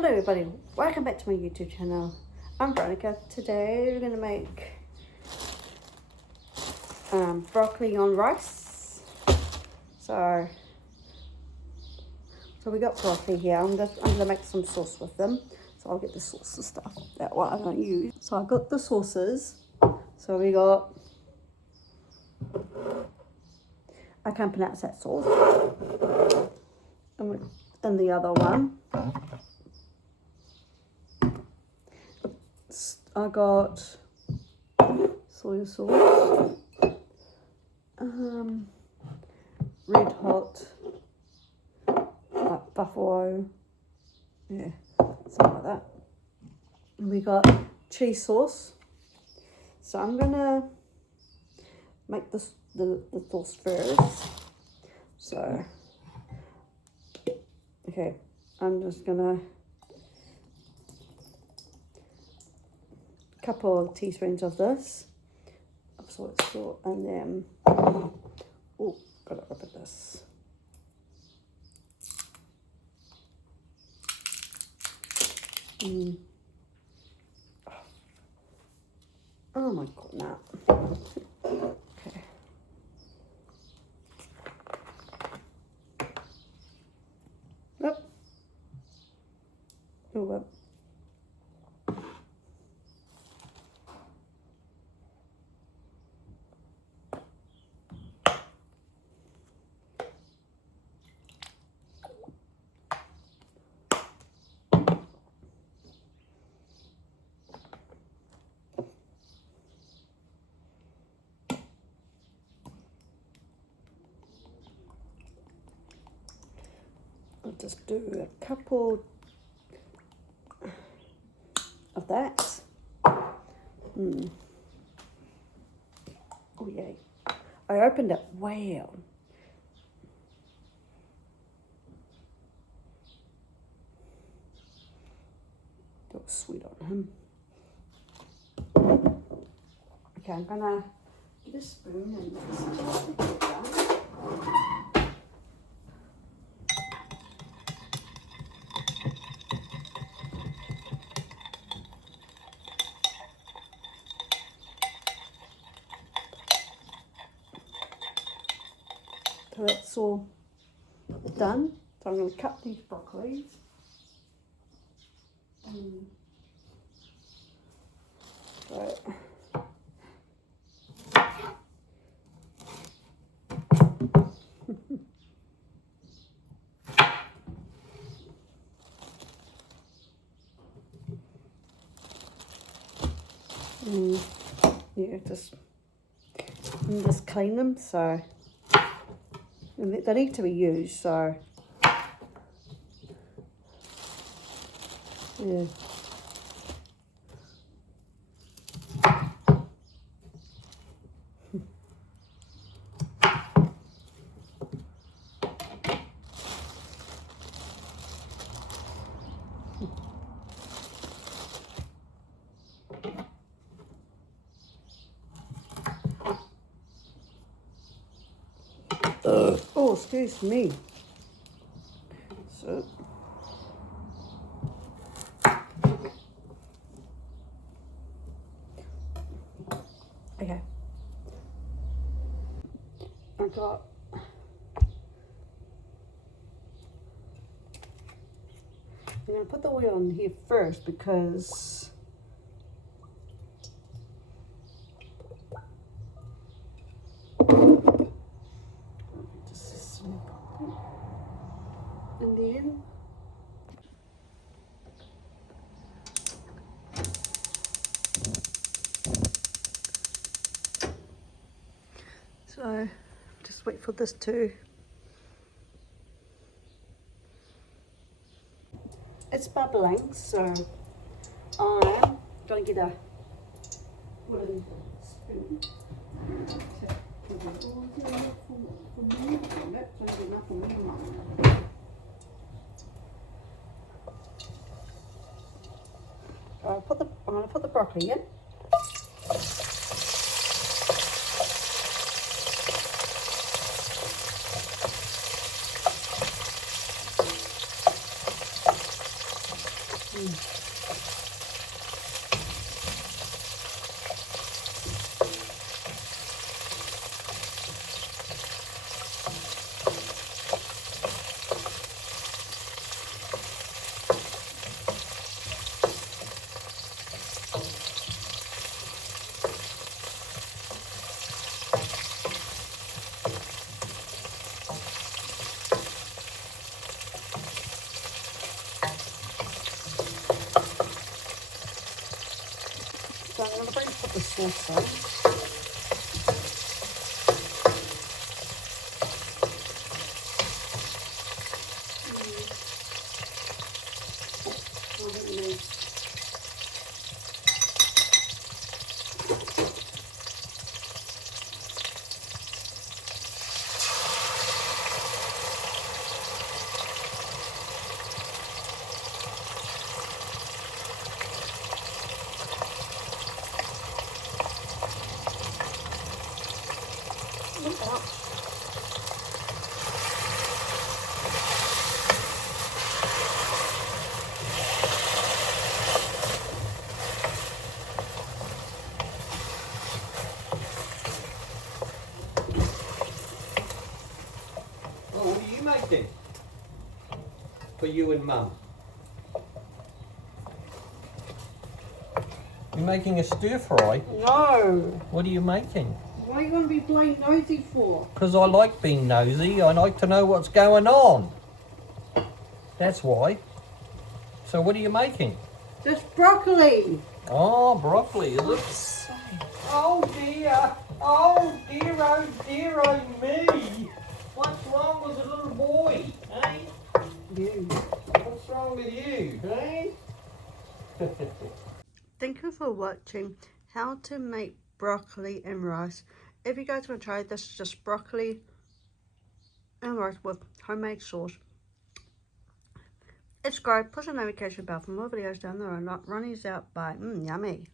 Hello everybody, welcome back to my YouTube channel. I'm Veronica. Today we're going to make broccoli on rice. So we got broccoli here. I'm going to make some sauce with them. So I'll get the sauce and stuff that what I'm going to use. So I got the sauces. So we got, I can't pronounce that sauce. And the other one, I got soy sauce, red hot, like buffalo, yeah, something like that. And we got cheese sauce. So I'm gonna make the sauce first. So, okay, I'm just gonna couple of teaspoons of this of soy sauce, and then oh, gotta open this. Oh my god, now. Okay. Yep. Oh well. I'll just do a couple of that. Oh yay. I opened it well. That was sweet on him. Okay, I'm gonna get a spoon and mix it together. So that's all done. So I'm going to cut these broccolis. So yeah, just clean them. So and they need to be used. So yeah. Oh, excuse me. So okay, I got I'm going to put the oil on here first because and then so just wait for this to it's bubbling, so I'm going to get a wooden spoon. I'm going to put the broccoli in. So I'm going to put the sauce on. Look out. Oh, what are you making? For you and Mum? You're making a stir fry? No. What are you making? What are you going to be plain nosy for? Because I like being nosy. I like to know what's going on. That's why. So what are you making? Just broccoli. Oh, broccoli, is it? Oh dear. Oh dear, oh me. What's wrong with the little boy, eh? You. What's wrong with you, eh? Thank you for watching how to make broccoli and rice. If you guys want to try this, just broccoli and rice with homemade sauce. Subscribe, push the notification bell for more videos down the road. Ronnie's out. Bye. Yummy.